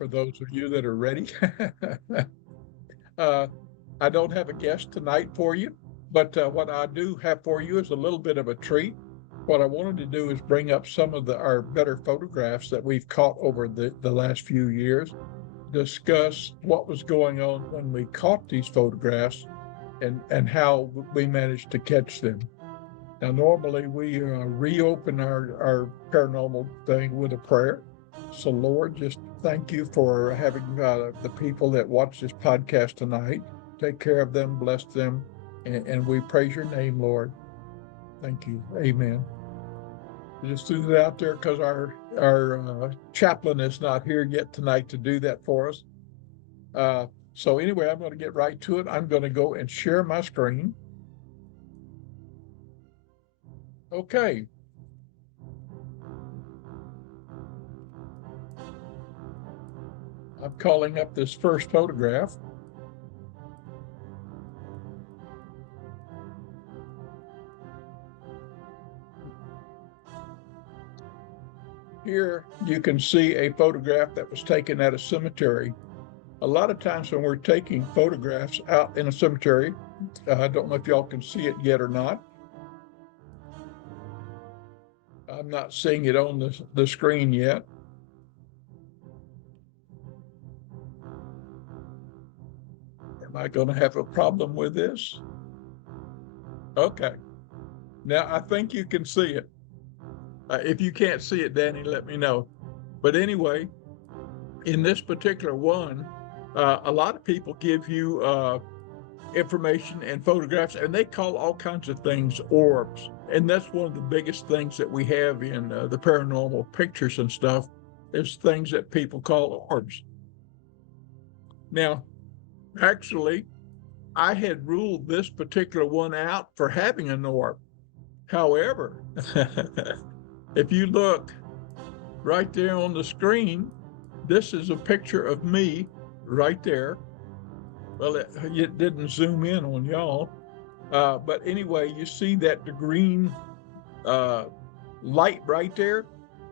for those of you that are ready. uh, I don't have a guest tonight for you, but what I do have for you is a little bit of a treat. What I wanted to do is bring up some of our better photographs that we've caught over the last few years, discuss what was going on when we caught these photographs and how we managed to catch them. Now, normally we reopen our paranormal thing with a prayer. So, Lord, just thank you for having the people that watch this podcast tonight. Take care of them, bless them, and we praise your name, Lord. Thank you. Amen. Just threw that out there because our chaplain is not here yet tonight to do that for us. So anyway, I'm going to get right to it. I'm going to go and share my screen. Okay. I'm calling up this first photograph. Here you can see a photograph that was taken at a cemetery. A lot of times when we're taking photographs out in a cemetery, I don't know if y'all can see it yet or not. I'm not seeing it on the screen yet. Am I going to have a problem with this? Okay. Now I think you can see it. If you can't see it, Danny, let me know. But anyway, in this particular one, a lot of people give you information and photographs, and they call all kinds of things orbs. And that's one of the biggest things that we have in the paranormal pictures and stuff is things that people call orbs. Now, actually, I had ruled this particular one out for having an orb. However, if you look right there on the screen, this is a picture of me right there. Well, it didn't zoom in on y'all. But anyway, you see that the green light right there?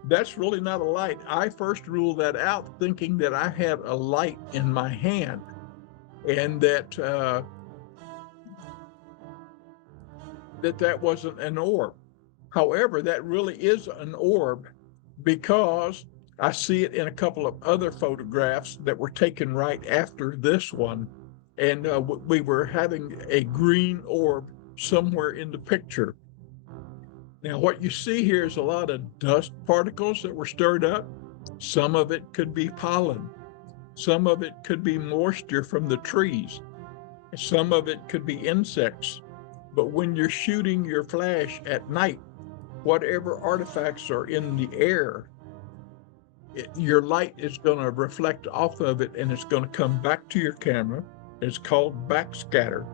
That's really not a light. I first ruled that out thinking that I had a light in my hand and that wasn't an orb. However, that really is an orb because I see it in a couple of other photographs that were taken right after this one. And we were having a green orb somewhere in the picture. Now, what you see here is a lot of dust particles that were stirred up. Some of it could be pollen. Some of it could be moisture from the trees. Some of it could be insects. But when you're shooting your flash at night, whatever artifacts are in the air, your light is going to reflect off of it and it's going to come back to your camera. It's called backscatter,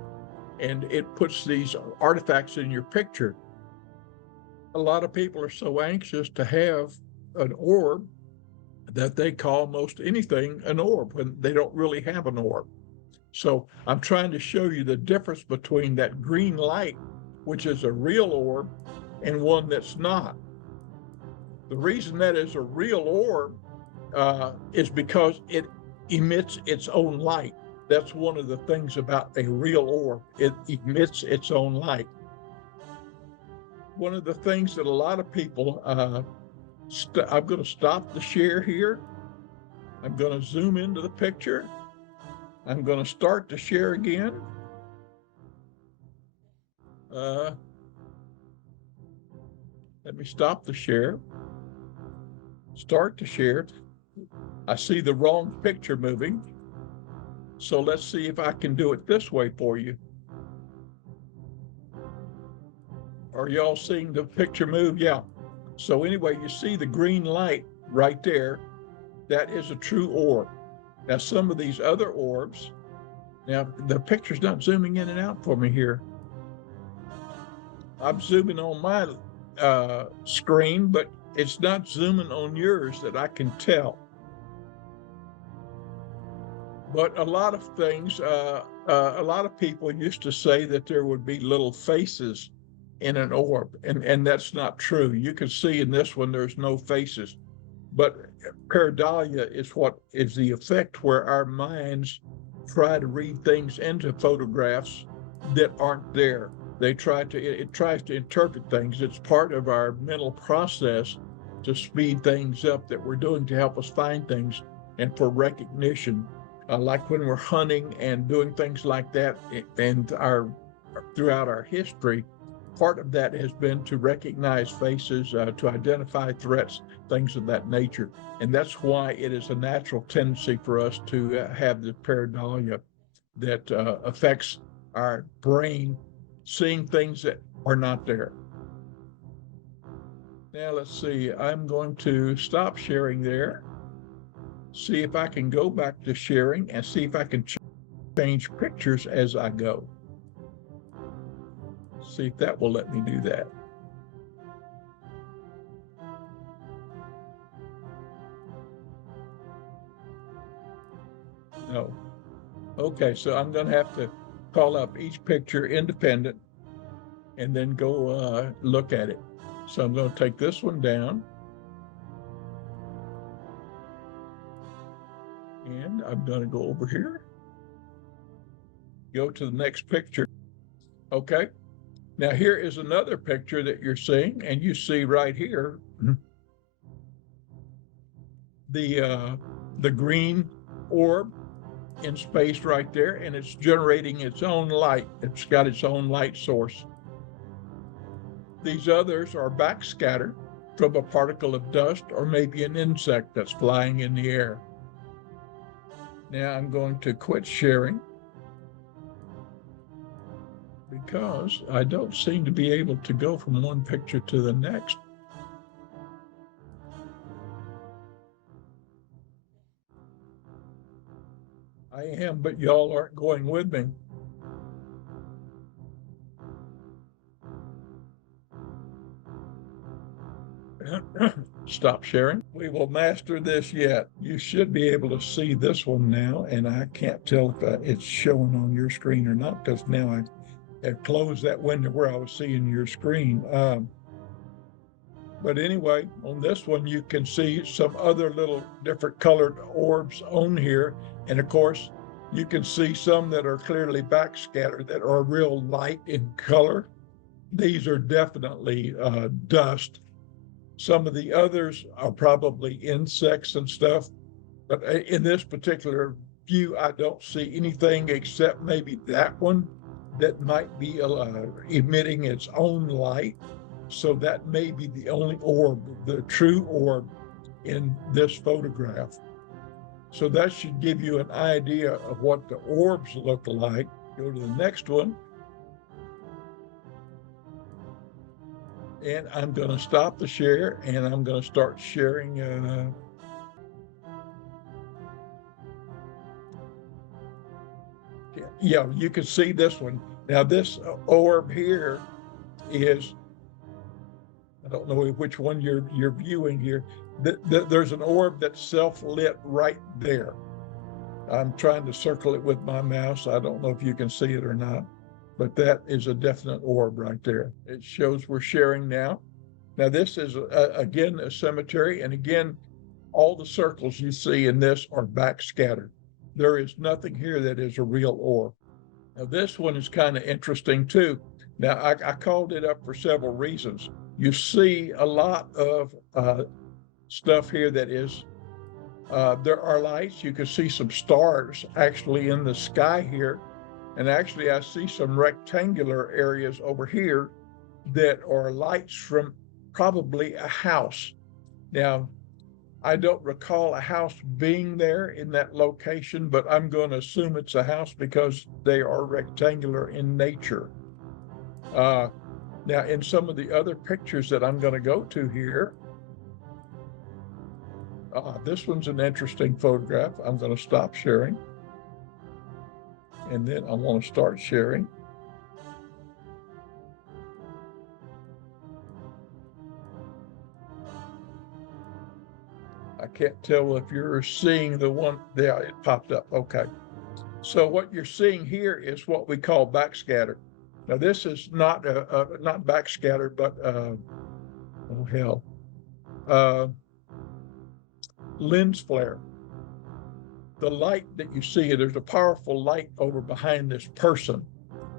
and it puts these artifacts in your picture. A lot of people are so anxious to have an orb that they call most anything an orb when they don't really have an orb. So I'm trying to show you the difference between that green light, which is a real orb, and one that's not. The reason that is a real orb is because it emits its own light. That's one of the things about a real orb. It emits its own light. One of the things that a lot of people, I'm going to stop the share here. I'm going to zoom into the picture. I'm going to start the share again. Let me stop the share. Start the share. I see the wrong picture moving. So let's see if I can do it this way for you. Are y'all seeing the picture move? Yeah. So anyway, you see the green light right there. That is a true orb. Now, some of these other orbs, now the picture's not zooming in and out for me here. I'm zooming on my screen, but it's not zooming on yours that I can tell. But a lot of things, a lot of people used to say that there would be little faces in an orb, and that's not true. You can see in this one, there's no faces. But pareidolia is what is the effect where our minds try to read things into photographs that aren't there. It tries to interpret things. It's part of our mental process to speed things up that we're doing to help us find things and for recognition. Like when we're hunting and doing things like that, and throughout our history, part of that has been to recognize faces, to identify threats, things of that nature. And that's why it is a natural tendency for us to have the pareidolia that affects our brain, seeing things that are not there. Now let's see, I'm going to stop sharing there, see if I can go back to sharing and see if I can change pictures as I go. See if that will let me do that. No. Okay, so I'm going to have to call up each picture independent and then go look at it. So I'm going to take this one down. And I'm going to go over here. Go to the next picture. Okay. Now here is another picture that you're seeing, and you see right here the green orb in space right there, and it's generating its own light. It's got its own light source. These others are backscattered from a particle of dust or maybe an insect that's flying in the air. Now I'm going to quit sharing because I don't seem to be able to go from one picture to the next. I am, but y'all aren't going with me. Stop sharing. We will master this yet. You should be able to see this one now, and I can't tell if it's showing on your screen or not because now I have closed that window where I was seeing your screen. But anyway, on this one, you can see some other little different colored orbs on here. And of course, you can see some that are clearly backscattered that are real light in color. These are definitely dust. Some of the others are probably insects and stuff. But in this particular view, I don't see anything except maybe that one that might be emitting its own light. So that may be the only orb, the true orb in this photograph. So that should give you an idea of what the orbs look like. Go to the next one. And I'm going to stop the share and I'm going to start sharing. Yeah, you can see this one. Now this orb here is, I don't know which one you're viewing here. There's an orb that's self-lit right there. I'm trying to circle it with my mouse. I don't know if you can see it or not, but that is a definite orb right there. It shows we're sharing now. Now this is, again, a cemetery. And again, all the circles you see in this are backscattered. There is nothing here that is a real orb. Now this one is kind of interesting too. Now I called it up for several reasons. You see a lot of stuff here that is, there are lights. You can see some stars actually in the sky here. And actually I see some rectangular areas over here that are lights from probably a house. Now, I don't recall a house being there in that location, but I'm going to assume it's a house because they are rectangular in nature. Now, in some of the other pictures that I'm going to go to here, this one's an interesting photograph. I'm going to stop sharing. And then I want to start sharing. I can't tell if you're seeing the one. Yeah, it popped up. Okay. So what you're seeing here is what we call backscatter. Now this is not not backscatter, but oh hell, lens flare. The light that you see, there's a powerful light over behind this person.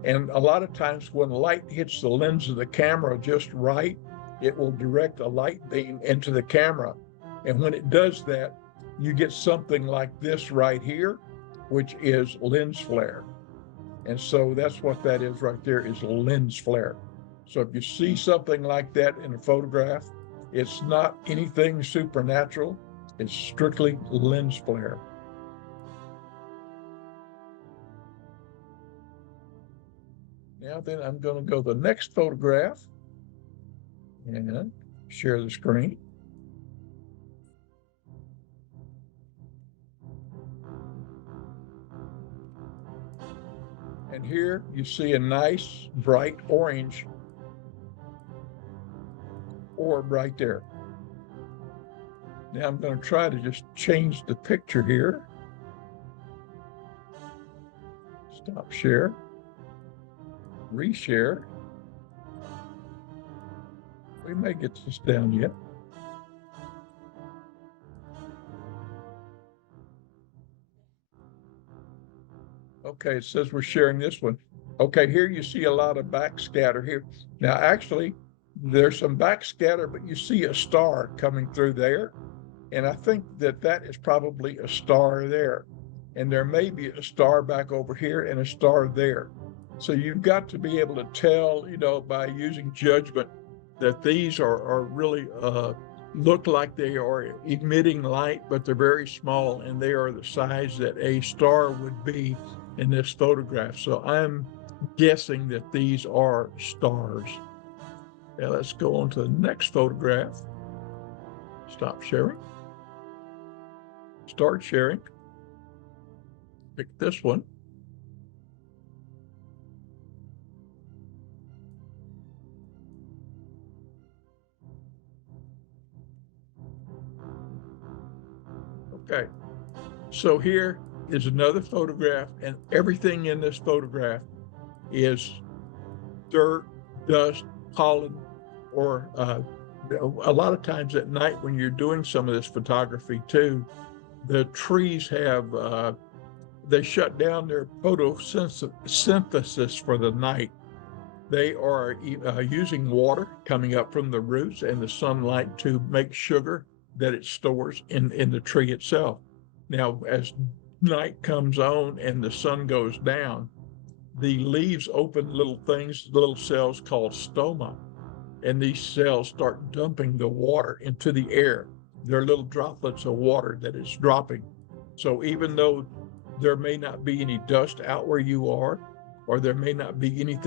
And a lot of times when light hits the lens of the camera just right, it will direct a light beam into the camera. And when it does that, you get something like this right here, which is lens flare. And so that's what that is right there, is lens flare. So if you see something like that in a photograph, it's not anything supernatural. It's strictly lens flare. Now then, I'm going to go to the next photograph and share the screen. And here you see a nice bright orange orb right there. Now I'm going to try to just change the picture here. Stop share. Reshare. We may get this down yet. Okay, it says we're sharing this one. Okay, here you see a lot of backscatter here. Now, actually, there's some backscatter, but you see a star coming through there. And I think that that is probably a star there. And there may be a star back over here and a star there. So you've got to be able to tell, by using judgment, that these are really look like they are emitting light, but they're very small, and they are the size that a star would be in this photograph. So I'm guessing that these are stars. Now let's go on to the next photograph. Stop sharing. Start sharing. Pick this one. Okay, so here is another photograph, and everything in this photograph is dirt, dust, pollen, or a lot of times at night when you're doing some of this photography too, the trees have, they shut down their photosynthesis for the night. They are using water coming up from the roots and the sunlight to make sugar that it stores in the tree itself. Now, as night comes on and the sun goes down, the leaves open little things, little cells called stoma, and these cells start dumping the water into the air. They're little droplets of water that is dropping. So even though there may not be any dust out where you are, or there may not be any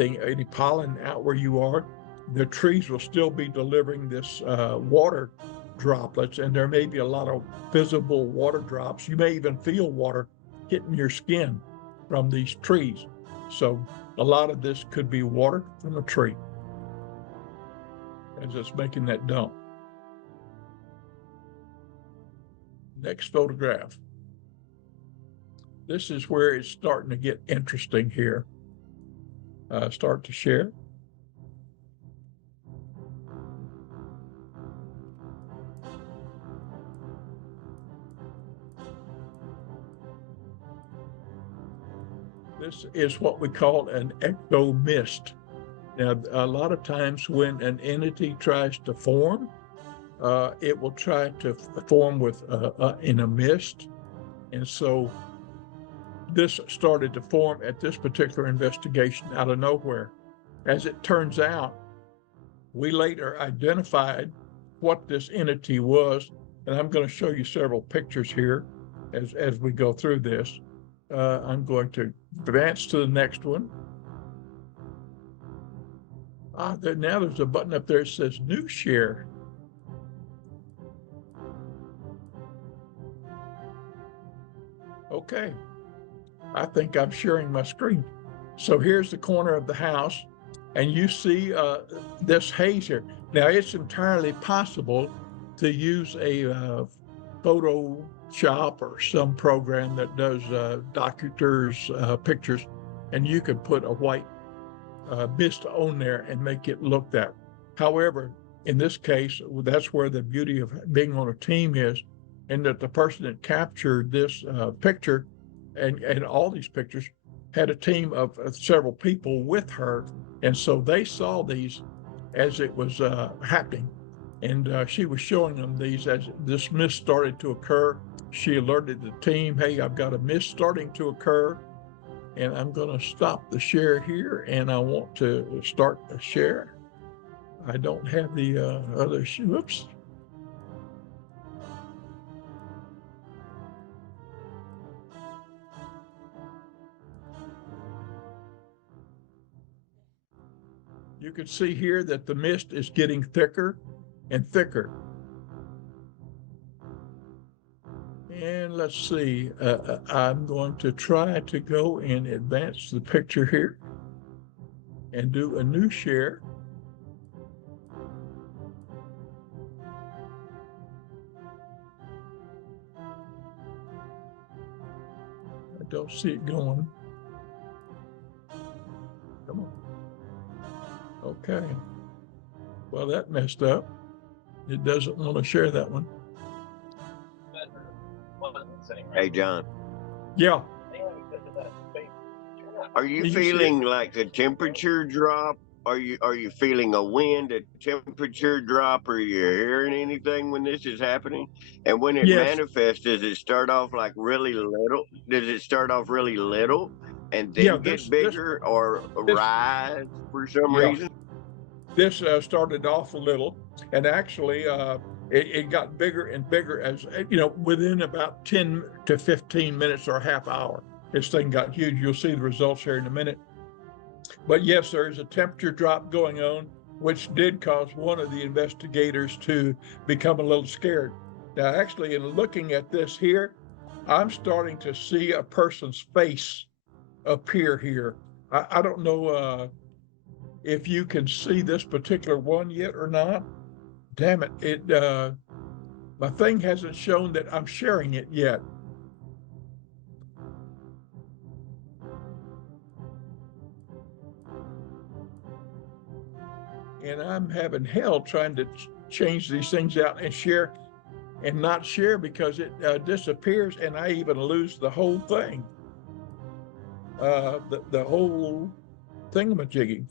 pollen out where you are, the trees will still be delivering this water droplets, and there may be a lot of visible water drops. You may even feel water hitting your skin from these trees. So a lot of this could be water from a tree as it's making that dump. Next photograph. This is where it's starting to get interesting here. Start to share. This is what we call an ecto mist. Now, a lot of times when an entity tries to form, it will try to form in a mist. And so this started to form at this particular investigation out of nowhere. As it turns out, we later identified what this entity was, and I'm going to show you several pictures here as we go through this. I'm going to advance to the next one. Now there's a button up there that says New Share. Okay, I think I'm sharing my screen. So here's the corner of the house, and you see this haze here. Now it's entirely possible to use a Photoshop or some program that does doctors' pictures, and you could put a white mist on there and make it look that. However, in this case, that's where the beauty of being on a team is. and that the person that captured this picture and all these pictures had a team of several people with her. And so they saw these as it was happening. And she was showing them these as this mist started to occur. She alerted the team, hey, I've got a mist starting to occur. And I'm going to stop the share here, and I want to start a share. I don't have the other, whoops. You can see here that the mist is getting thicker and thicker. And let's see, I'm going to try to go and advance the picture here and do a new share. I don't see it going. Come on. Okay. Well, that messed up. It doesn't want to share that one. Hey, John. Yeah. Are you feeling like a temperature drop? Are you feeling a wind, a temperature drop? Are you hearing anything when this is happening? And when it manifests, does it start off like really little? Does it start off really little and then get bigger or rise for some reason? This started off a little, and actually it got bigger and bigger as, within about 10 to 15 minutes or a half hour. This thing got huge. You'll see the results here in a minute. But yes, there is a temperature drop going on, which did cause one of the investigators to become a little scared. Now, actually, in looking at this here, I'm starting to see a person's face appear here. I don't know if you can see this particular one yet or not. Damn it, my thing hasn't shown that I'm sharing it yet. And I'm having hell trying to change these things out and share and not share because it disappears and I even lose the whole thing. The whole thingamajiggy.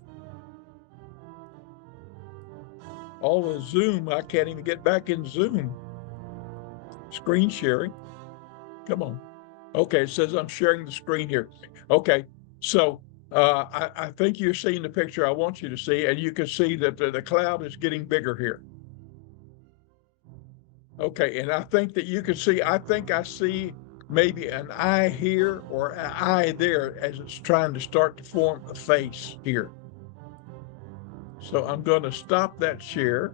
All the Zoom, I can't even get back in Zoom. Screen sharing. Come on. Okay, it says I'm sharing the screen here. Okay, so I think you're seeing the picture I want you to see, and you can see that the cloud is getting bigger here. Okay, and I think that you can see, I think I see maybe an eye here or an eye there as it's trying to start to form a face here. So I'm going to stop that share,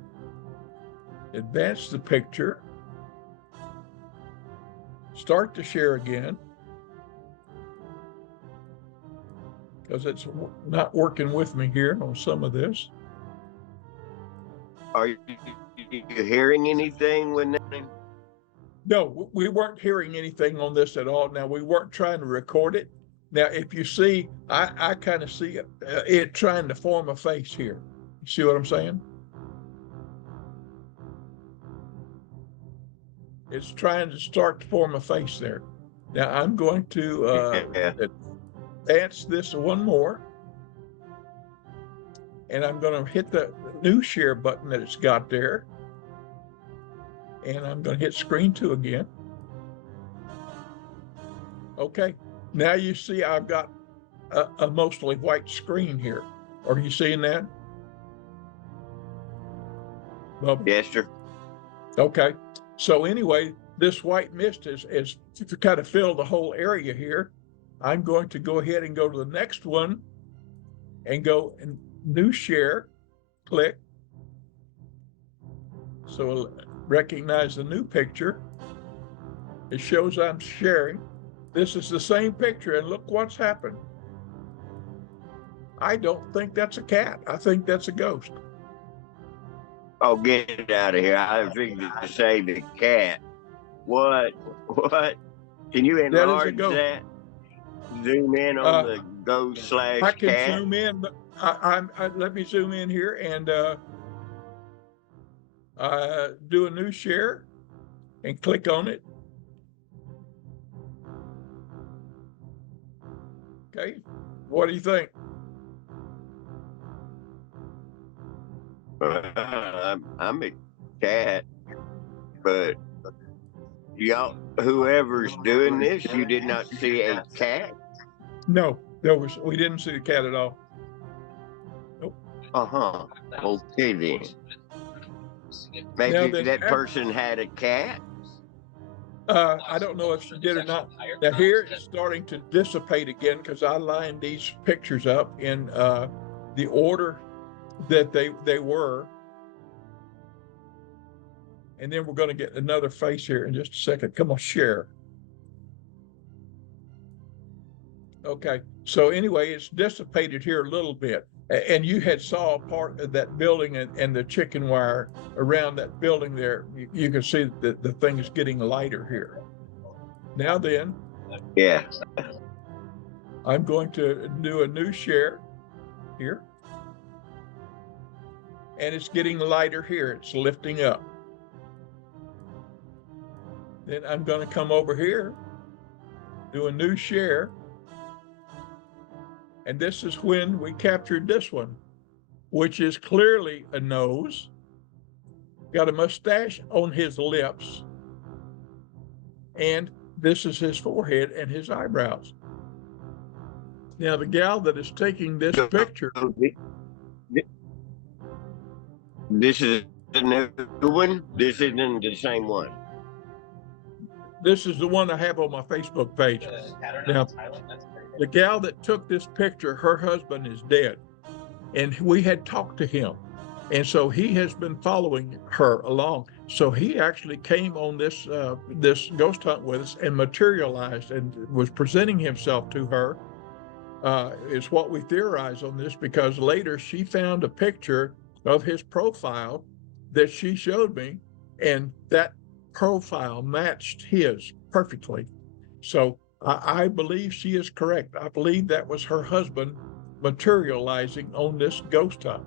advance the picture, start the share again, because it's not working with me here on some of this. Are you hearing anything when that? No, we weren't hearing anything on this at all. Now, we weren't trying to record it. Now, if you see, I kind of see it trying to form a face here. You see what I'm saying? It's trying to start to form a face there. Now, I'm going to advance this one more. And I'm going to hit the new share button that it's got there. And I'm going to hit screen 2 again. Okay, now you see I've got a mostly white screen here. Are you seeing that? Yes, sir. Okay, so anyway, this white mist is to kind of fill the whole area here. I'm going to go ahead and go to the next one and go and new share, click. So we'll recognize the new picture. It shows I'm sharing. This is the same picture, and look what's happened. I don't think that's a cat. I think that's a ghost. Oh, get out of here. I figured to say the cat. What? Can you enlarge that? Zoom in on the ghost / cat? I can zoom in, but let me zoom in here and do a new share. and click on it. Okay, what do you think? I'm a cat, but y'all, whoever's doing this, you did not see a cat? No, we didn't see the cat at all. Nope. Uh-huh. Okay then. Now Maybe then, that person had a cat? I don't know if she did or not. Now here it's starting to dissipate again because I lined these pictures up in the order that they were. And then we're going to get another face here in just a second. Come on, share. Okay, so anyway, it's dissipated here a little bit. And you had saw part of that building and the chicken wire around that building there. You can see that the thing is getting lighter here. Now then, Yeah. I'm going to do a new share here. And it's getting lighter here. It's lifting up. Then I'm going to come over here, do a new share. And this is when we captured this one, which is clearly a nose, got a mustache on his lips, and this is his forehead and his eyebrows. Now, the gal that is taking this picture. This is the new one? This isn't the same one? This is the one I have on my Facebook page. Now, the gal that took this picture, her husband is dead, and we had talked to him. And so he has been following her along. So he actually came on this ghost hunt with us and materialized and was presenting himself to her, is what we theorize on this, because later she found a picture of his profile that she showed me, and that profile matched his perfectly. So I believe she is correct. I believe that was her husband materializing on this ghost hunt.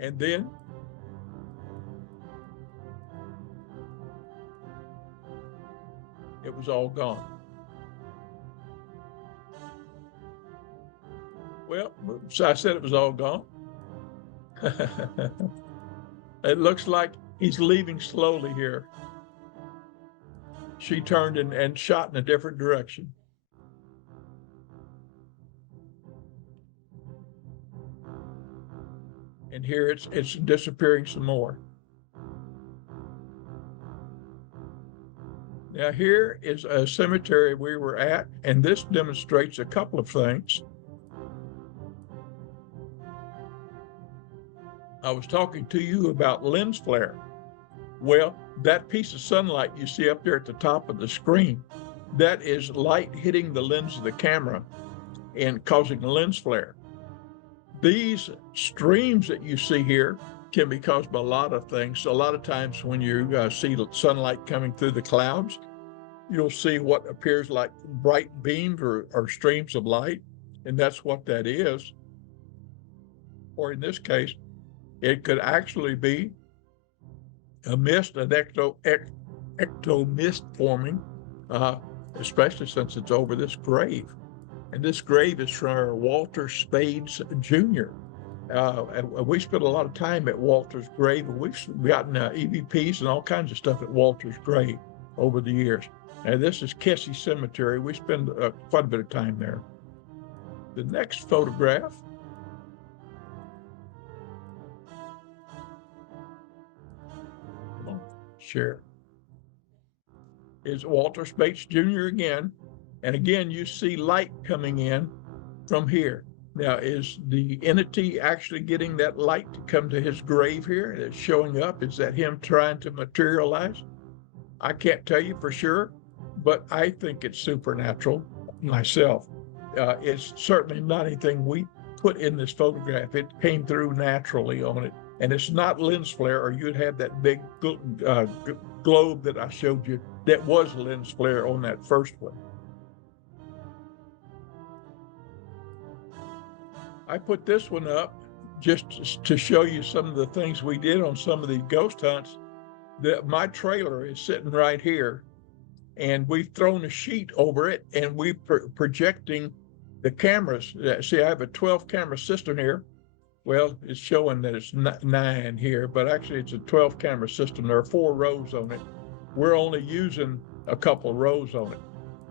And then it was all gone. Well, so I said it was all gone. It looks like he's leaving slowly here. She turned and shot in a different direction. And here it's disappearing some more. Now here is a cemetery we were at, and this demonstrates a couple of things. I was talking to you about lens flare. Well, that piece of sunlight you see up there at the top of the screen, that is light hitting the lens of the camera and causing a lens flare. These streams that you see here can be caused by a lot of things. A lot of times when you see sunlight coming through the clouds, you'll see what appears like bright beams or streams of light, and that's what that is. Or in this case, it could actually be a mist, an ecto mist forming, especially since it's over this grave. And this grave is from Walter Spades Jr. And we spent a lot of time at Walter's grave, and we've gotten EVPs and all kinds of stuff at Walter's grave over the years. And this is Kessie Cemetery. We spend quite a bit of time there. The next photograph share is Walter Spades Jr. again. And again, you see light coming in from here. Now, is the entity actually getting that light to come to his grave here? It's showing up. Is that him trying to materialize? I can't tell you for sure, but I think it's supernatural myself. It's certainly not anything we put in this photograph. It came through naturally on it. And it's not lens flare, or you'd have that big globe that I showed you that was lens flare on that first one. I put this one up just to show you some of the things we did on some of these ghost hunts, my trailer is sitting right here, and we've thrown a sheet over it, and we projecting the cameras. See, I have a 12 camera system here. Well, it's showing that it's 9 here, but actually it's a 12 camera system. There are 4 rows on it. We're only using a couple rows on it.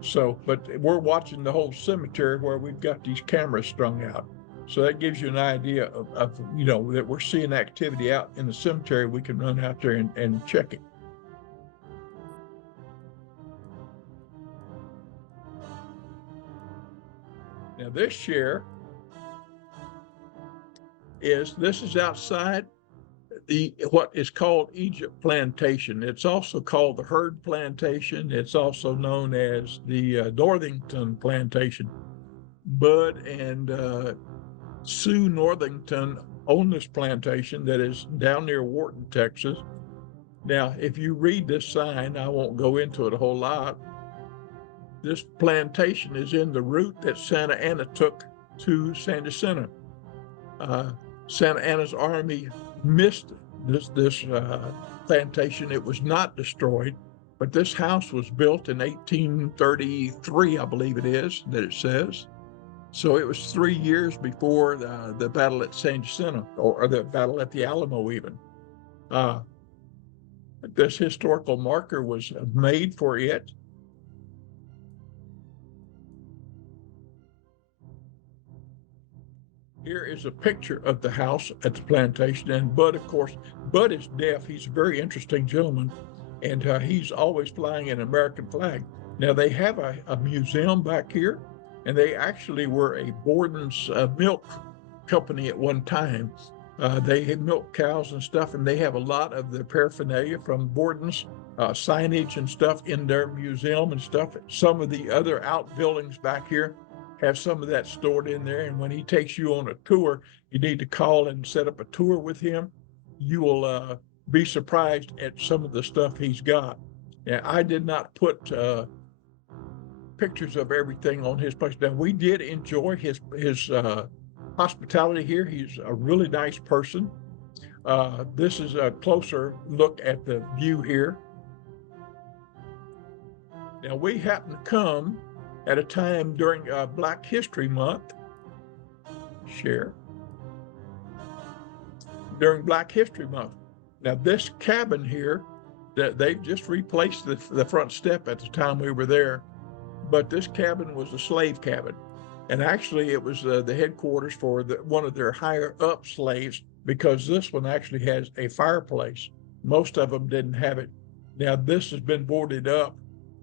So, but we're watching the whole cemetery where we've got these cameras strung out. So that gives you an idea of that we're seeing activity out in the cemetery. We can run out there and check it. Now this share this is outside what is called Egypt Plantation. It's also called the Herd Plantation. It's also known as the Northington Plantation. Bud and Sue Northington own this plantation that is down near Wharton, Texas. Now, if you read this sign, I won't go into it a whole lot. This plantation is in the route that Santa Anna took to San Jacinto. Santa Anna's army missed this plantation. It was not destroyed, but this house was built in 1833, I believe it is, that it says. So it was 3 years before the battle at San Jacinto, or the battle at the Alamo even. This historical marker was made for it. Here is a picture of the house at the plantation. And Bud, of course, Bud is deaf. He's a very interesting gentleman, and he's always flying an American flag. Now, they have a museum back here, and they actually were a Borden's milk company at one time. They had milk cows and stuff, and they have a lot of the paraphernalia from Borden's signage and stuff in their museum and stuff. Some of the other outbuildings back here have some of that stored in there. And when he takes you on a tour, you need to call and set up a tour with him. You will be surprised at some of the stuff he's got. Now, I did not put pictures of everything on his place. Now, we did enjoy his hospitality here. He's a really nice person. This is a closer look at the view here. Now, we happen to come at a time during Black History Month. Share. During Black History Month. Now, this cabin here, they've just replaced the front step at the time we were there, but this cabin was a slave cabin. And actually, it was the headquarters for one of their higher up slaves, because this one actually has a fireplace. Most of them didn't have it. Now, this has been boarded up,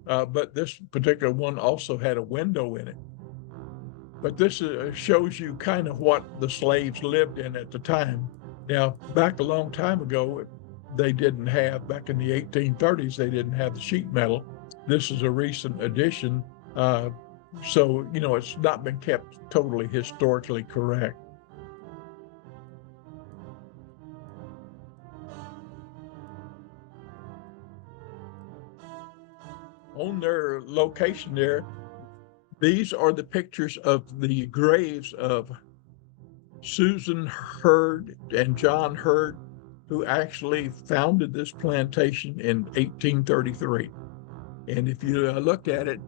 but this particular one also had a window in it. But this shows you kind of what the slaves lived in at the time. Now, back a long time ago, they didn't have, back in the 1830s, they didn't have the sheet metal. This is a recent addition. So, it's not been kept totally historically correct. On their location there, these are the pictures of the graves of Susan Hurd and John Hurd, who actually founded this plantation in 1833. And if you look at it,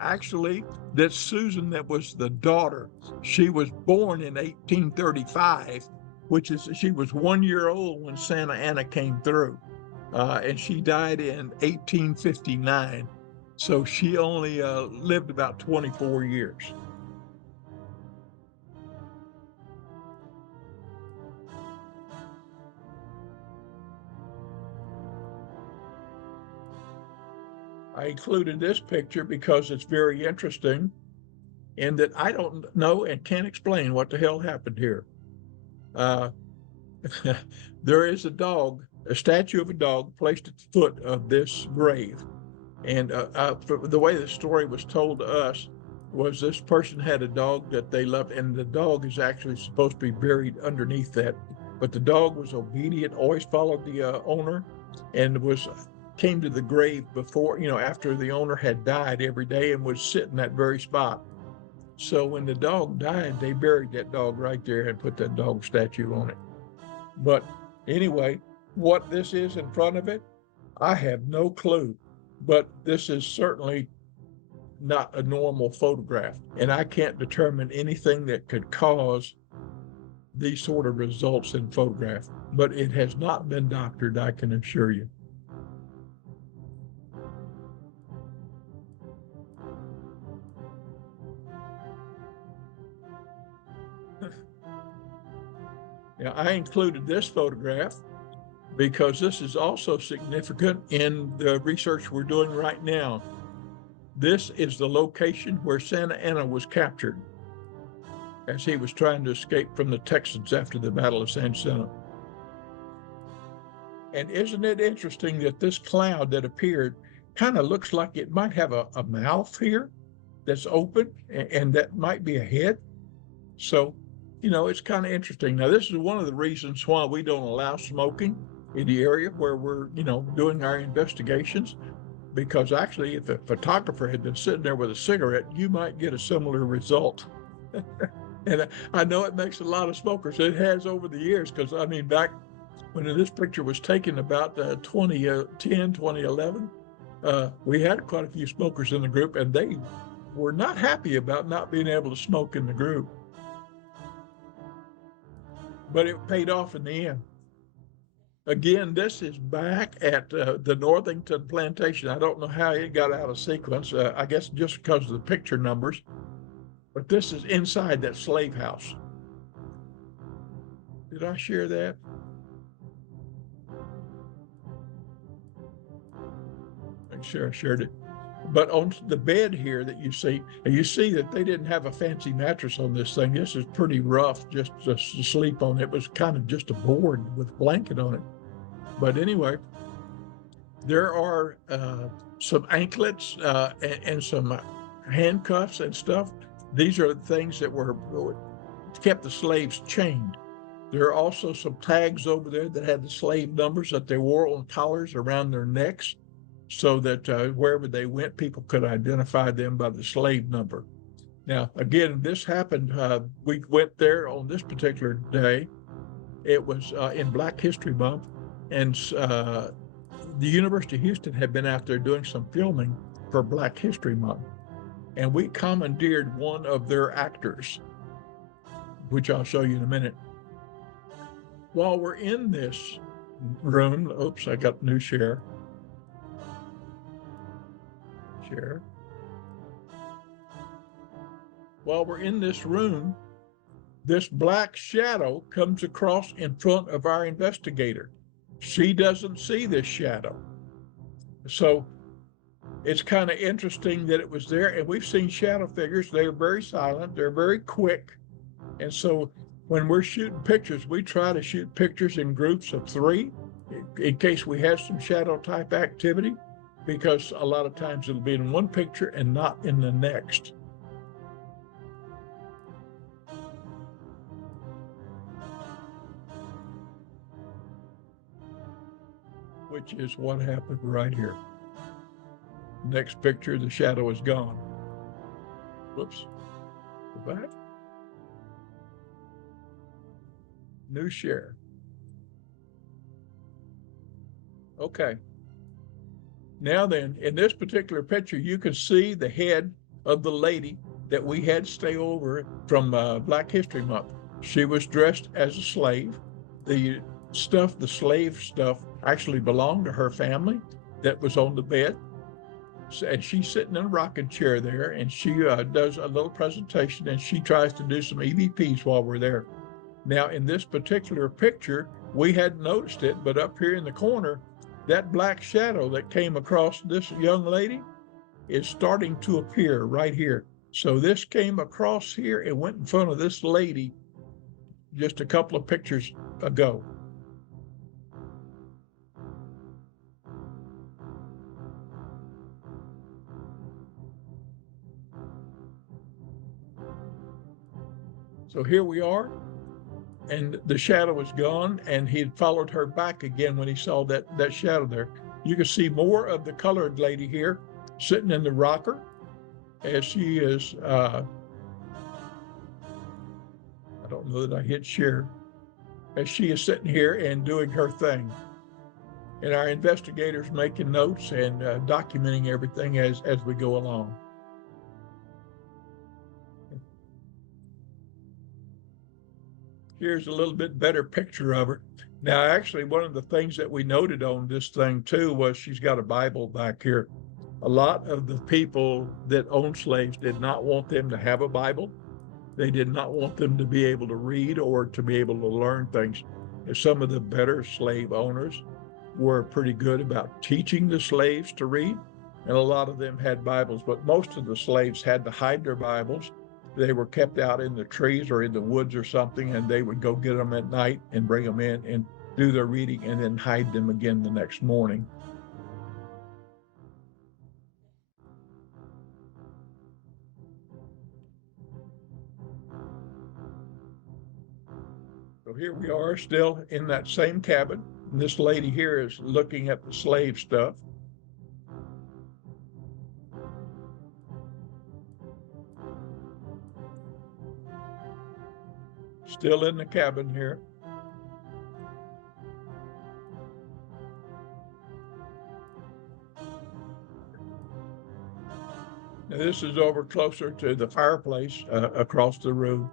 actually, that Susan, that was the daughter, she was born in 1835, which is, she was 1 year old when Santa Anna came through. And she died in 1859. So she only lived about 24 years. I included this picture because it's very interesting, in that I don't know and can't explain what the hell happened here. There is a statue of a dog placed at the foot of this grave. And the way the story was told to us was this person had a dog that they loved, and the dog is actually supposed to be buried underneath that. But the dog was obedient, always followed the owner, and came to the grave before, after the owner had died every day, and would sit in that very spot. So when the dog died, they buried that dog right there and put that dog statue on it. But anyway, what this is in front of it, I have no clue. But this is certainly not a normal photograph. And I can't determine anything that could cause these sort of results in photograph. But it has not been doctored, I can assure you. Now, I included this photograph because this is also significant in the research we're doing right now. This is the location where Santa Anna was captured as he was trying to escape from the Texans after the Battle of San Jacinto. And isn't it interesting that this cloud that appeared kind of looks like it might have a mouth here that's open, and that might be a head? So, it's kind of interesting. Now, this is one of the reasons why we don't allow smoking in the area where we're, doing our investigations, because actually, if a photographer had been sitting there with a cigarette, you might get a similar result. And I know it makes a lot of smokers. It has over the years, because, back when this picture was taken about 2010, 2011, we had quite a few smokers in the group, and they were not happy about not being able to smoke in the group. But it paid off in the end. Again, this is back at the Northington plantation. I don't know how it got out of sequence. I guess just because of the picture numbers. But this is inside that slave house. Did I share that? I'm sure I shared it. But on the bed here that you see that they didn't have a fancy mattress on this thing. This is pretty rough just to sleep on. It was kind of just a board with a blanket on it. But anyway, there are some anklets and some handcuffs and stuff. These are things that were kept the slaves chained. There are also some tags over there that had the slave numbers that they wore on collars around their necks, so that wherever they went, people could identify them by the slave number. Now, again, this happened, we went there on this particular day. It was in Black History Month, and the University of Houston had been out there doing some filming for Black History Month. And we commandeered one of their actors, which I'll show you in a minute. While we're in this room, oops, I got new share. While we're in this room, this black shadow comes across in front of our investigator. She doesn't see this shadow. So it's kind of interesting that it was there. And we've seen shadow figures. They're very silent. They're very quick. And so when we're shooting pictures, we try to shoot pictures in groups of 3 in case we have some shadow type activity, because a lot of times it'll be in one picture and not in the next. Which is what happened right here. Next picture, the shadow is gone. Whoops. Go back. New share. Okay. Now then, in this particular picture, you can see the head of the lady that we had stay over from Black History Month. She was dressed as a slave. The slave stuff actually belonged to her family that was on the bed. And she's sitting in a rocking chair there, and she does a little presentation, and she tries to do some EVPs while we're there. Now, in this particular picture, we hadn't noticed it, but up here in the corner, that black shadow that came across this young lady is starting to appear right here. So this came across here and went in front of this lady just a couple of pictures ago. So here we are, and the shadow is gone, and he had followed her back again when he saw that shadow there. You can see more of the colored lady here sitting in the rocker as she is know that I hit share, as she is sitting here and doing her thing. And our investigators making notes and documenting everything as we go along. Here's a little bit better picture of her. Now, actually, one of the things that we noted on this thing too was she's got a Bible back here. A lot of the people that owned slaves did not want them to have a Bible. They did not want them to be able to read or to be able to learn things. And some of the better slave owners were pretty good about teaching the slaves to read, and a lot of them had Bibles, but most of the slaves had to hide their Bibles. They were kept out in the trees or in the woods or something, and they would go get them at night and bring them in and do their reading and then hide them again the next morning. So here we are still in that same cabin. And this lady here is looking at the slave stuff. Still in the cabin here. Now this is over closer to the fireplace across the room.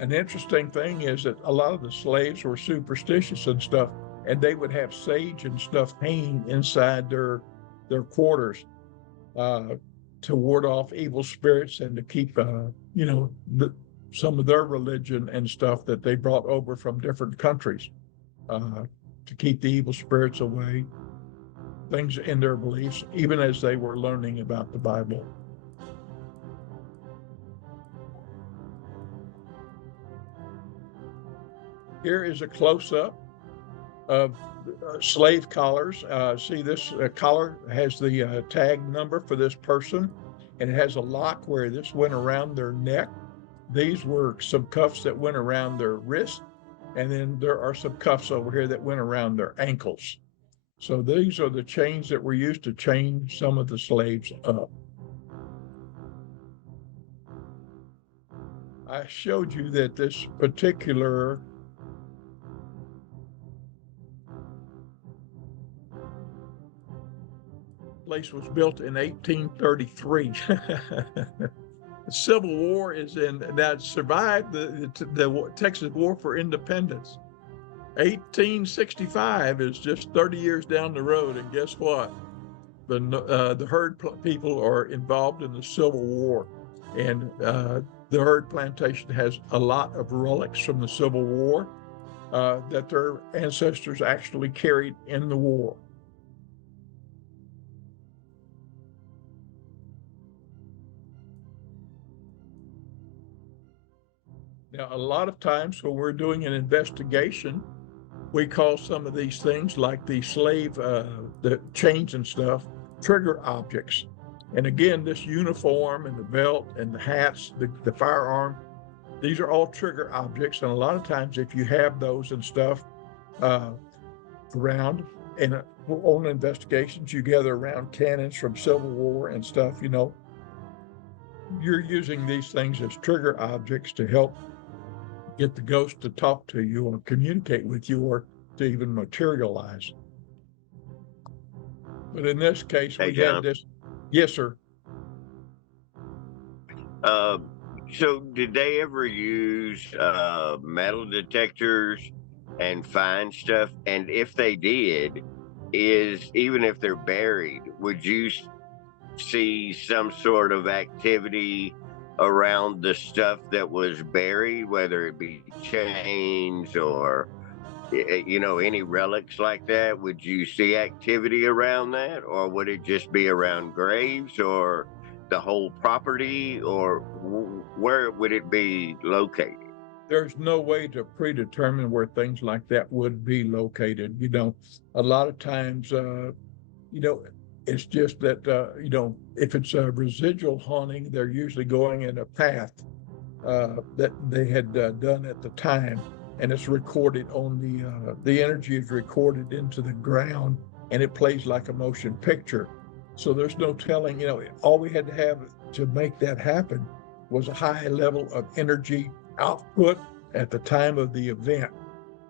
An interesting thing is that a lot of the slaves were superstitious and stuff, and they would have sage and stuff hanging inside their quarters to ward off evil spirits and to keep, some of their religion and stuff that they brought over from different countries to keep the evil spirits away, things in their beliefs, even as they were learning about the Bible. Here is a close-up of slave collars. See, this collar has the tag number for this person, and it has a lock where this went around their neck. These were some cuffs that went around their wrist, and then there are some cuffs over here that went around their ankles. So these are the chains that were used to chain some of the slaves up. I showed you that this particular place was built in 1833. The Civil War is in, that survived the Texas War for Independence. 1865 is just 30 years down the road, and guess what? The herd people are involved in the Civil War, and the herd plantation has a lot of relics from the Civil War that their ancestors actually carried in the war. Now, a lot of times when we're doing an investigation, we call some of these things like the slave, the chains and stuff, trigger objects. And again, this uniform and the belt and the hats, the firearm, these are all trigger objects. And a lot of times if you have those and stuff around, and on investigations, you gather around cannons from Civil War and stuff, you're using these things as trigger objects to help get the ghost to talk to you or communicate with you or to even materialize. But in this case, we had this. Yes, sir. So did they ever use metal detectors and find stuff? And if they did, even if they're buried, would you see some sort of activity around the stuff that was buried, whether it be chains or any relics like that? Would you see activity around that, or would it just be around graves or the whole property, or where would it be located? There's no way to predetermine where things like that would be located. A lot of times it's just that if it's a residual haunting, they're usually going in a path that they had done at the time, and it's recorded on the energy is recorded into the ground, and it plays like a motion picture. So there's no telling. All we had to have to make that happen was a high level of energy output at the time of the event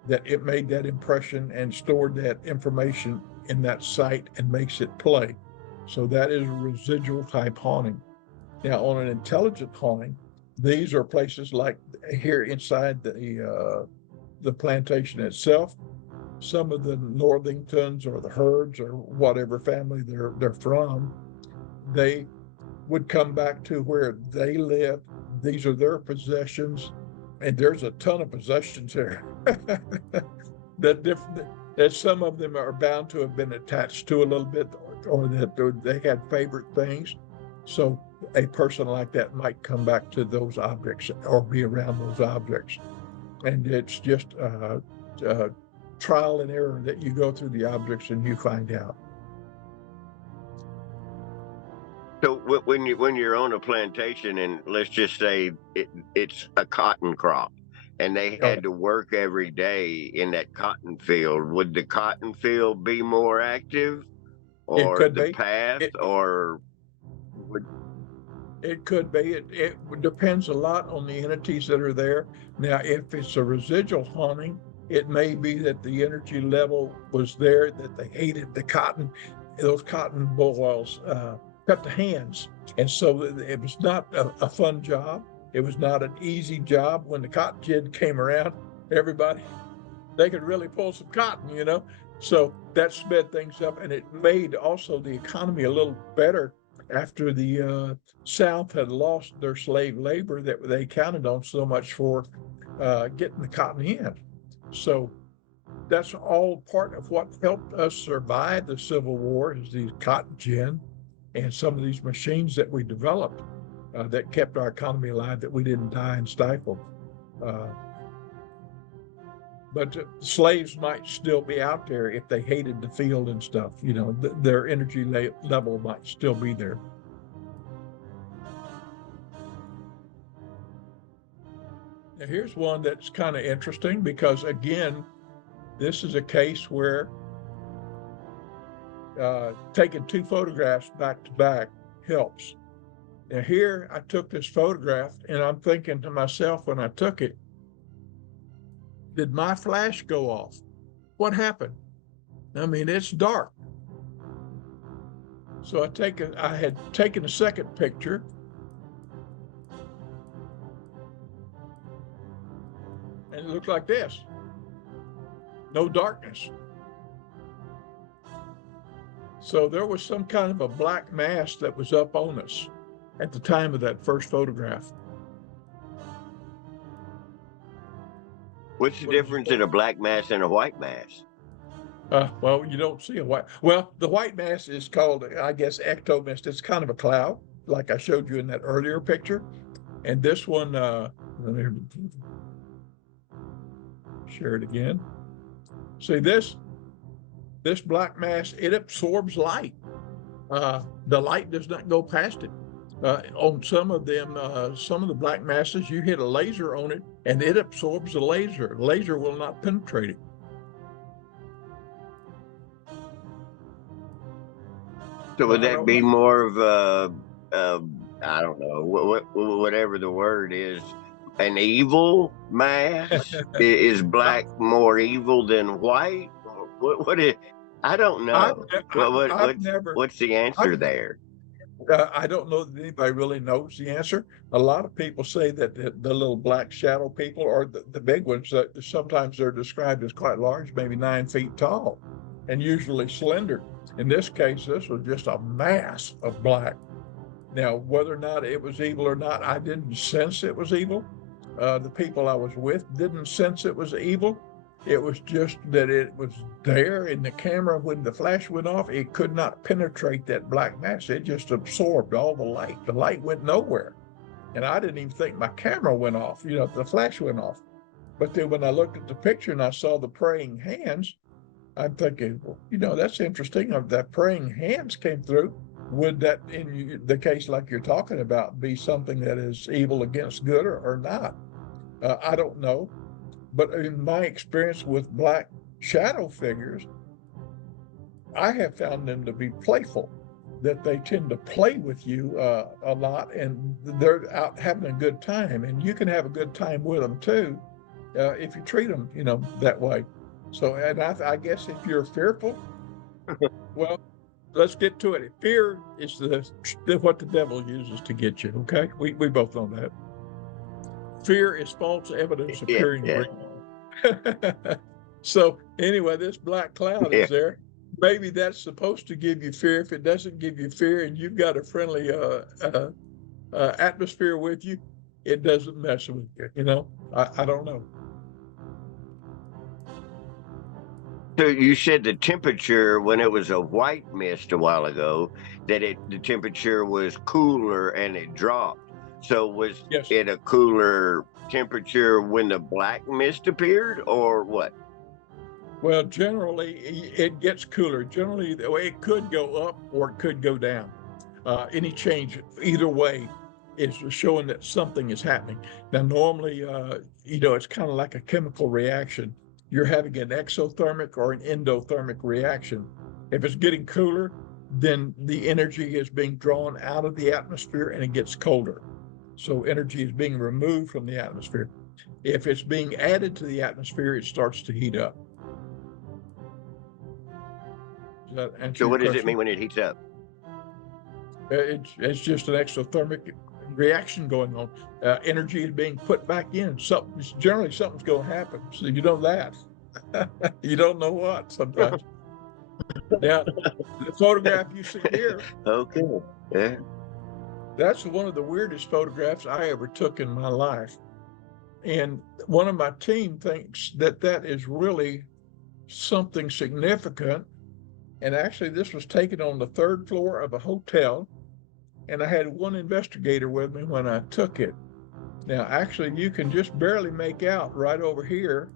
that it made that impression and stored that information in that site and makes it play. So that is a residual type haunting. Now, on an intelligent haunting, these are places like here inside the plantation itself. Some of the Northingtons or the Herds or whatever family they're from, they would come back to where they live. These are their possessions, and there's a ton of possessions here. that some of them are bound to have been attached to a little bit, or that they had favorite things. So a person like that might come back to those objects or be around those objects. And it's just trial and error that you go through the objects and you find out. So when you're on a plantation, and let's just say it's a cotton crop, and they had to work every day in that cotton field, would the cotton field be more active, It or could the be. path, or would? It could be. It depends a lot on the entities that are there. Now, if it's a residual haunting, it may be that the energy level was there, that they hated the cotton, those cotton boils cut the hands. And so it was not a fun job. It was not an easy job. When the cotton gin came around, everybody, they could really pull some cotton, you know? So that sped things up, and it made also the economy a little better after the South had lost their slave labor that they counted on so much for getting the cotton in. So that's all part of what helped us survive the Civil War, is these cotton gin and some of these machines that we developed that kept our economy alive, that we didn't die and stifle. But slaves might still be out there if they hated the field and stuff. You know, their energy level might still be there. Now, here's one that's kind of interesting because, again, this is a case where taking two photographs back to back helps. Now, here I took this photograph, and I'm thinking to myself when I took it, did my flash go off? What happened? I mean, it's dark. So I had taken a second picture, and it looked like this. No darkness. So there was some kind of a black mass that was up on us at the time of that first photograph. What's the difference in a black mass and a white mass? Well, you don't see a white. Well, the white mass is called, I guess, ectomist. It's kind of a cloud, like I showed you in that earlier picture. And this one, let me share it again. See this black mass, it absorbs light. The light does not go past it. On some of them, some of the black masses, you hit a laser on it and it absorbs the laser. The laser will not penetrate it. So would that be more of a, I don't know, whatever the word is, an evil mass? Is black more evil than white? What is? I don't know. What's the answer there? I don't know that anybody really knows the answer. A lot of people say that the little black shadow people, or the big ones, that sometimes they're described as quite large, maybe 9 feet tall, and usually slender. In this case, this was just a mass of black. Now, whether or not it was evil or not, I didn't sense it was evil. The people I was with didn't sense it was evil. It was just that it was there in the camera. When the flash went off, it could not penetrate that black mass. It just absorbed all the light. The light went nowhere. And I didn't even think my camera went off, you know, the flash went off. But then when I looked at the picture and I saw the praying hands, I'm thinking, well, you know, that's interesting. That praying hands came through. Would that, in the case like you're talking about, be something that is evil against good or not? I don't know. But in my experience with black shadow figures, I have found them to be playful, that they tend to play with you a lot, and they're out having a good time. And you can have a good time with them too. if you treat them, that way. So, and I guess if you're fearful, well, let's get to it. Fear is what the devil uses to get you. Okay, we both know that. Fear is false evidence Yeah, appearing yeah, real. So anyway, this black cloud yeah. is there. Maybe that's supposed to give you fear. If it doesn't give you fear, and you've got a friendly atmosphere with you, it doesn't mess with you. I don't know. So you said the temperature when it was a white mist a while ago, that the temperature was cooler and it dropped. So was Yes. it a cooler temperature when the black mist appeared, or what? Well, generally it gets cooler. Generally, it could go up or it could go down. Any change either way is showing that something is happening. Now, normally, it's kind of like a chemical reaction. You're having an exothermic or an endothermic reaction. If it's getting cooler, then the energy is being drawn out of the atmosphere and it gets colder. So energy is being removed from the atmosphere. If it's being added to the atmosphere, it starts to heat up. Does that answer So your what does it question? mean when it heats up? It's just an exothermic reaction going on. Energy is being put back in. Generally, something's going to happen. So you know that. You don't know what sometimes. Now, the photograph you see here, Okay. Yeah. that's one of the weirdest photographs I ever took in my life. And one of my team thinks that that is really something significant. And actually, this was taken on the third floor of a hotel. And I had one investigator with me when I took it. Now, actually, you can just barely make out right over here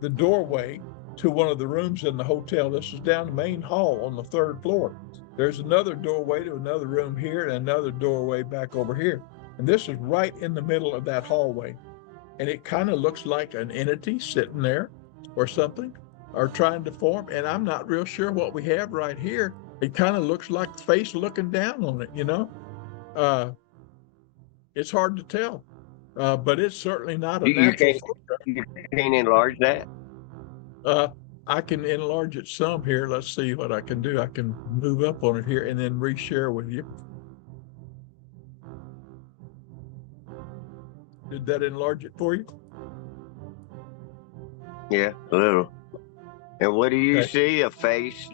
the doorway to one of the rooms in the hotel. This is down the main hall on the third floor. There's another doorway to another room here and another doorway back over here. And this is right in the middle of that hallway. And it kind of looks like an entity sitting there or something or trying to form. And I'm not real sure what we have right here. It kind of looks like the face looking down on it. Uh, it's hard to tell, but it's certainly not a You natural can't photograph. you can't enlarge that. Uh, I can enlarge it some here. Let's see what I can do. I can move up on it here and then reshare with you. Did that enlarge it for you? Yeah, a little. And what do you Okay. see? A face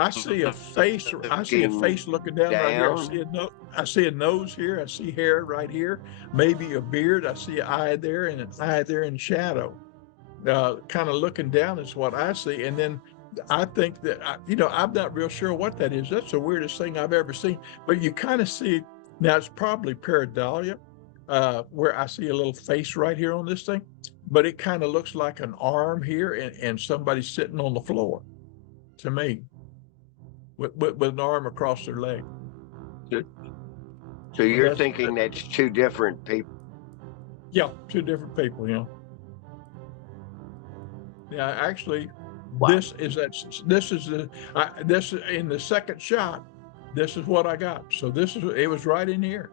I see a face. I see a looking face looking down right here. down. I see a nose here. I see hair right here. Maybe a beard. I see an eye there and an eye there in shadow. Kind of looking down is what I see. And then I think that, I'm not real sure what that is. That's the weirdest thing I've ever seen. But you kind of see, now it's probably pareidolia, where I see a little face right here on this thing. But it kind of looks like an arm here and somebody sitting on the floor to me with an arm across their leg. So you're thinking that's two different people. Yeah, two different people. Yeah, actually, Wow. this is in the second shot. This is what I got. So it was right in here.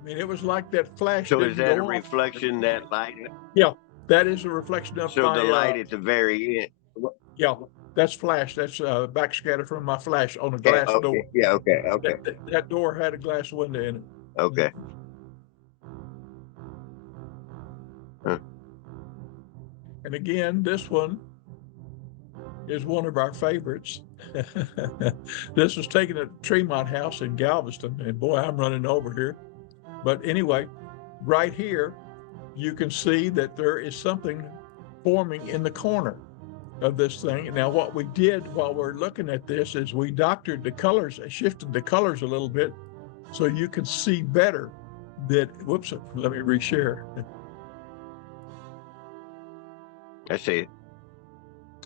I mean, it was like that flash So is didn't that a go off. reflection, that light? Yeah, that is a reflection of So the my. light at the very end. Yeah, that's flash. That's backscatter from my flash on a Yeah, glass door. okay. Yeah, okay, okay. That door had a glass window in it. Okay. Huh. And again, this one is one of our favorites. This was taken at Tremont House in Galveston, and boy, I'm running over here. But anyway, right here, you can see that there is something forming in the corner of this thing. Now, what we did while we're looking at this is we doctored the colors, shifted the colors a little bit so you can see better that, whoops, let me reshare. I see it.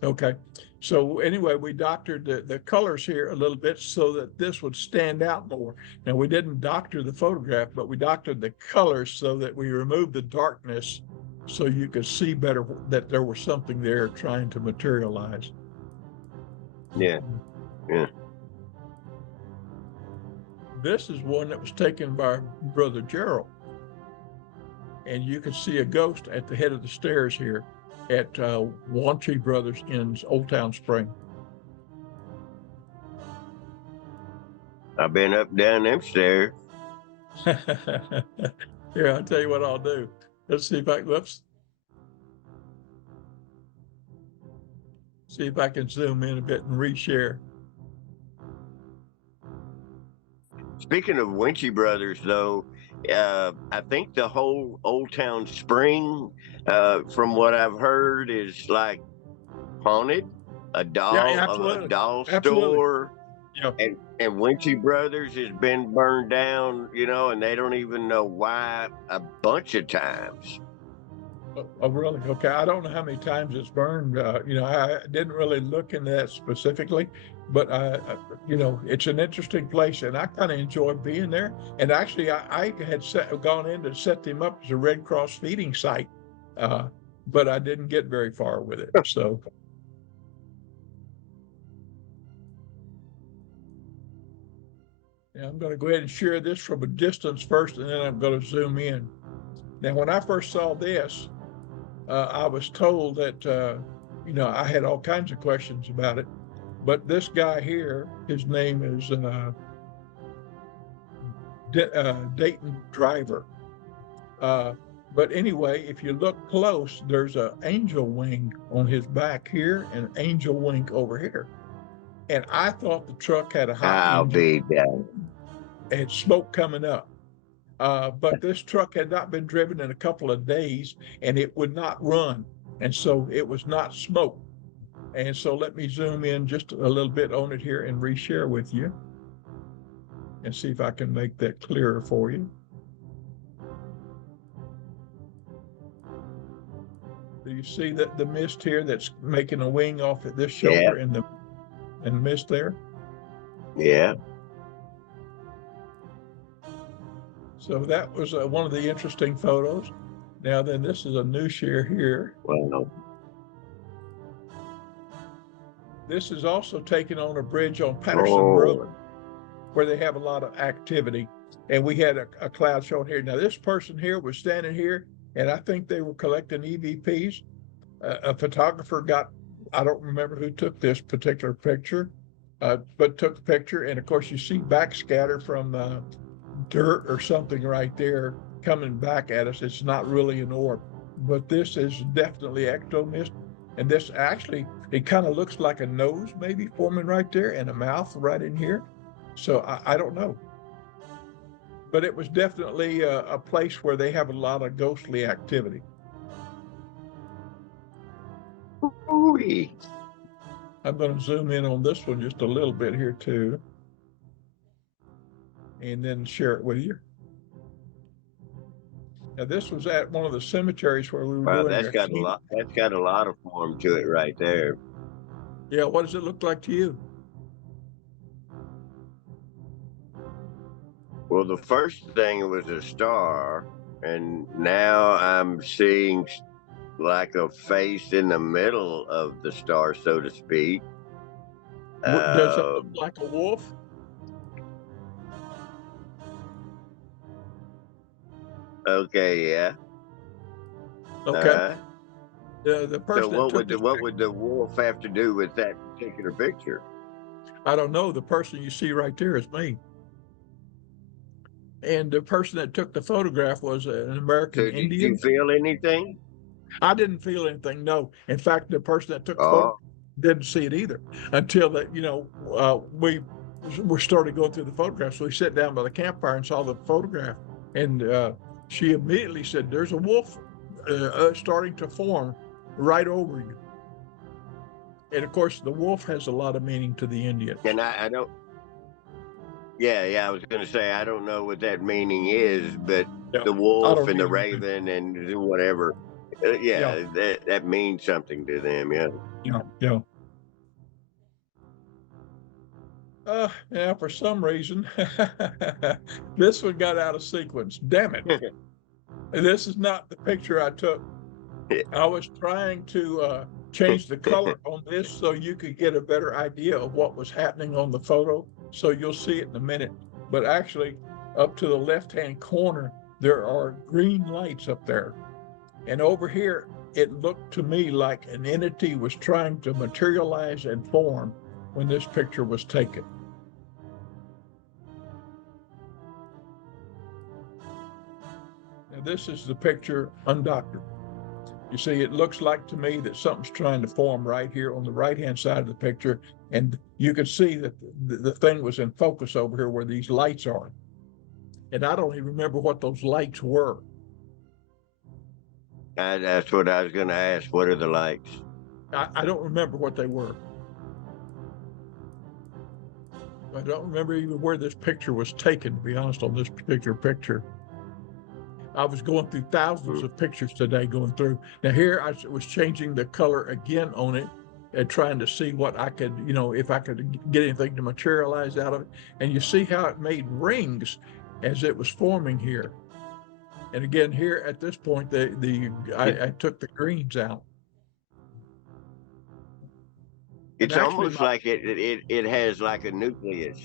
Okay. So anyway, we doctored the colors here a little bit so that this would stand out more. Now, we didn't doctor the photograph, but we doctored the colors so that we removed the darkness so you could see better that there was something there trying to materialize. Yeah. Yeah. This is one that was taken by Brother Gerald. And you can see a ghost at the head of the stairs here at Wantry Brothers in Old Town Spring. I've been up down them stairs. Here, I'll tell you what I'll do. Let's see if I can, whoops. See if I can zoom in a bit and reshare. Speaking of Winchy Brothers, though, I think the whole Old Town Spring, from what I've heard, is like haunted. A doll store. Yeah. And Winchy Brothers has been burned down, and they don't even know why a bunch of times. Oh, really? Okay. I don't know how many times it's burned. I didn't really look into that specifically, but it's an interesting place, and I kind of enjoy being there. And actually, I had gone in to set them up as a Red Cross feeding site, but I didn't get very far with it. So. Yeah, I'm going to go ahead and share this from a distance first, and then I'm going to zoom in. Now, when I first saw this, I was told that, I had all kinds of questions about it. But this guy here, his name is Dayton Driver. But anyway, if you look close, there's an angel wing on his back here and an angel wing over here. And I thought the truck had a hot engine and smoke coming up. But this truck had not been driven in a couple of days, and it would not run. And so it was not smoke. And so let me zoom in just a little bit on it here and reshare with you and see if I can make that clearer for you. Do you see that the mist here that's making a wing off at this shoulder and the mist there? Yeah. So that was one of the interesting photos. Now then, this is a new share here. Wow. This is also taken on a bridge on Patterson Road, where they have a lot of activity. And we had a cloud shown here. Now this person here was standing here, and I think they were collecting EVPs. A photographer I don't remember who took this particular picture, but took the picture. And of course you see backscatter from dirt or something right there coming back at us. It's not really an orb, but this is definitely ectomist. And this actually, it kind of looks like a nose maybe forming right there and a mouth right in here. So I don't know. But it was definitely a place where they have a lot of ghostly activity. Ooh-wee. I'm going to zoom in on this one just a little bit here too, and then share it with you. Now this was at one of the cemeteries where we were doing. That's got a lot of form to it right there. Yeah, what does it look like to you? Well, the first thing was a star, and now I'm seeing like a face in the middle of the star, so to speak. Does it look like a wolf? Okay, yeah. Okay. The person. So what would the wolf have to do with that particular picture? I don't know. The person you see right there is me. And the person that took the photograph was an American Indian. Did you feel anything? I didn't feel anything, no. In fact, the person that took the photo didn't see it either until that, we started going through the photographs. So we sat down by the campfire and saw the photograph, and she immediately said, "There's a wolf starting to form right over you." And of course, the wolf has a lot of meaning to the Indian. And I don't. Yeah, I was going to say, I don't know what that meaning is, but the wolf and the raven and whatever, that means something to them, yeah. For some reason, this one got out of sequence. Damn it. This is not the picture I took. I was trying to change the color on this so you could get a better idea of what was happening on the photo. So you'll see it in a minute. but actually up to the left-hand corner, there are green lights up there. And over here, it looked to me like an entity was trying to materialize and form when this picture was taken. Now, this is the picture undoctored. You see, it looks like to me that something's trying to form right here on the right-hand side of the picture. And you can see that the thing was in focus over here where these lights are. And I don't even remember what those lights were. That's what I was going to ask. What are the lights? I don't remember what they were. I don't remember even where this picture was taken, to be honest, on this particular picture. I was going through thousands of pictures today, going through. Now here I was changing the color again on it and trying to see what I could, if I could get anything to materialize out of it. And you see how it made rings as it was forming here. And again, here at this point, I took the greens out. It's almost like it has like a nucleus,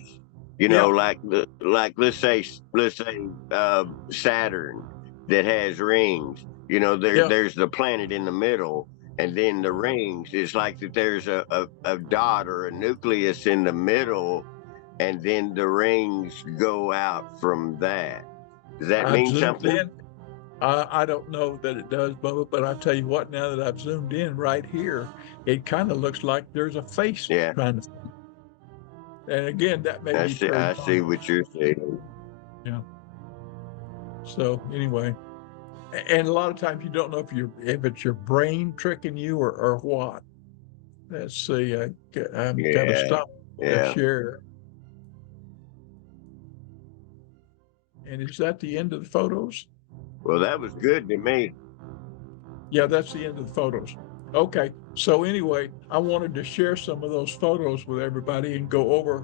like let's say Saturn that has rings. There's the planet in the middle, and then the rings. It's like that there's a dot or a nucleus in the middle, and then the rings go out from that. Does that mean something? I don't know that it does, Bubba, but I tell you what, now that I've zoomed in right here, it kind of looks like there's a face trying to. And again, that may be. I see what you're saying. Yeah. So anyway, and a lot of times you don't know if it's your brain tricking you or what. Let's see. I'm gotta stop the share. And is that the end of the photos? Well, that was good to me. Yeah, that's the end of the photos. Okay, so anyway, I wanted to share some of those photos with everybody and go over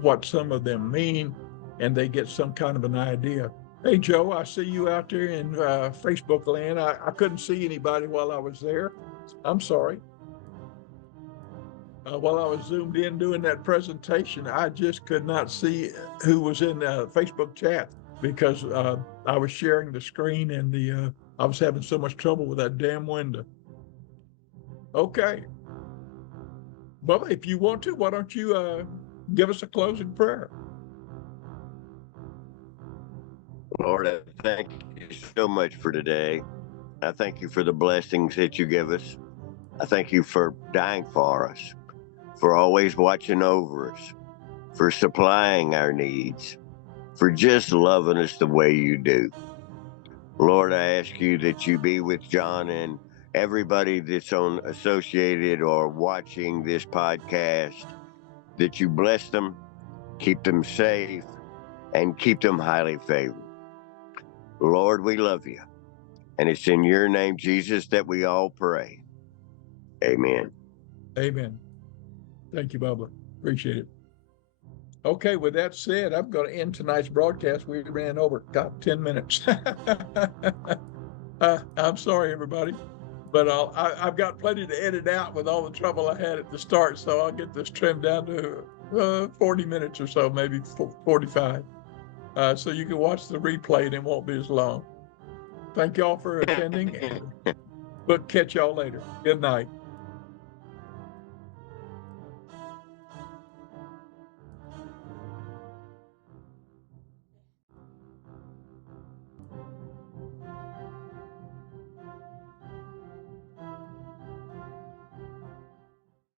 what some of them mean, and they get some kind of an idea. Hey, Joe, I see you out there in Facebook land. I couldn't see anybody while I was there. I'm sorry. While I was zoomed in doing that presentation, I just could not see who was in the Facebook chat because I was sharing the screen and I was having so much trouble with that damn window. Okay. Bubba, if you want to, why don't you give us a closing prayer? Lord, I thank you so much for today. I thank you for the blessings that you give us. I thank you for dying for us, for always watching over us, for supplying our needs, for just loving us the way you do. Lord, I ask you that you be with Jon and everybody that's associated or watching this podcast, that you bless them, keep them safe, and keep them highly favored. Lord, we love you. And it's in your name, Jesus, that we all pray. Amen. Amen. Thank you, Bubba. Appreciate it. Okay, with that said, I'm going to end tonight's broadcast. We ran over, 10 minutes. I'm sorry, everybody, but I've got plenty to edit out with all the trouble I had at the start, so I'll get this trimmed down to 40 minutes or so, maybe 45. So you can watch the replay and it won't be as long. Thank y'all for attending, and we'll catch y'all later. Good night.